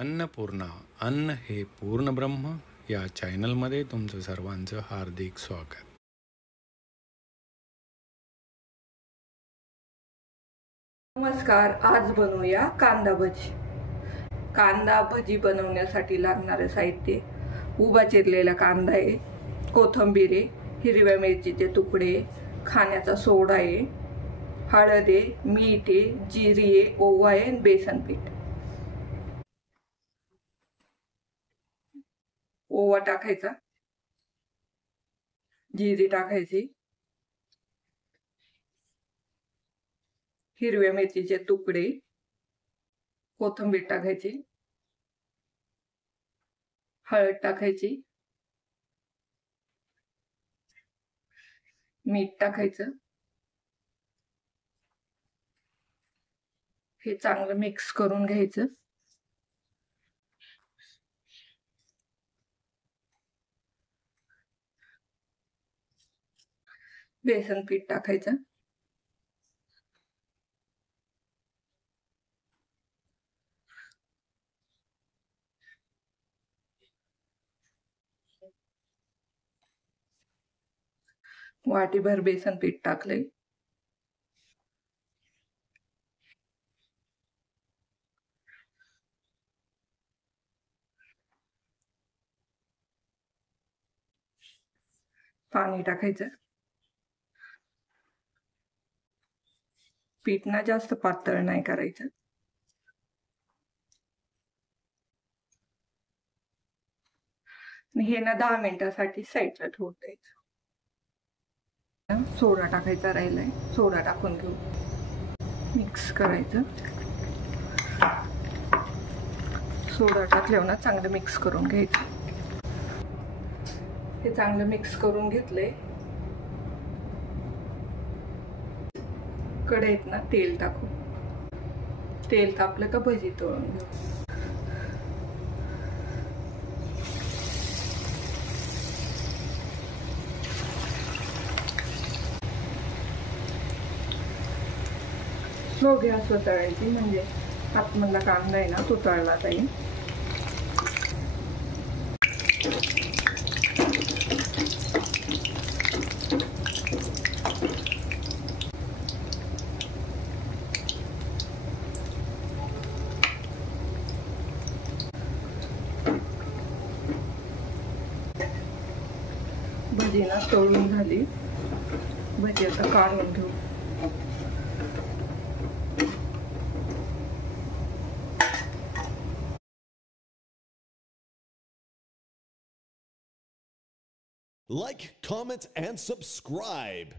अन्नपूर्णा अन्न हे पूर्ण ब्रह्म या चॅनलमध्ये तुमचं सर्वांचं हार्दिक स्वागत. नमस्कार. आज बनवूया कांदा भजी. कांदा भजी बनवण्यासाठी लागणारे साहित्य: उभा चिरलेला कांदा आहे, कोथिंबीर आहे, हिरव्या मिरचीचे तुकडे, खाण्याचा सोडा आहे, हळद आहे, मीठ आहे, जिरी आहे, ओवा आहे आणि बेसन पीठ. ओवा टाकायचा, जिरी टाकायची, हिरव्या मिरचीचे तुकडे, कोथिंबीर टाकायची, हळद टाकायची, मीठ टाकायचं. हे चांगलं मिक्स करून घ्यायचं. बेसन पीठ टाकायचं. वाटीभर बेसन पीठ टाकले. पाणी टाकायचं. पीठ ना जास्त पातळ नाही करायचं. हे ना 10 मिनिटासाठी साईडला ठेवून द्यायचं. सोडा टाकायचा राहिलाय, सोडा टाकून घेऊ. मिक्स करायचं. सोडा टाकल्यावर ना चांगलं मिक्स करून घ्यायचं. हे चांगलं मिक्स करून घेतलंय. कढईत ना तेल टाकू. तेल तापलं का भजी तळून घेऊ. स्लो गॅसवर तळायची, म्हणजे आतमधला कांदा आहे ना तो तळला जाईल. भजी ना तळून झाली. भजी आता काढून घेऊ. Like, comment, and subscribe.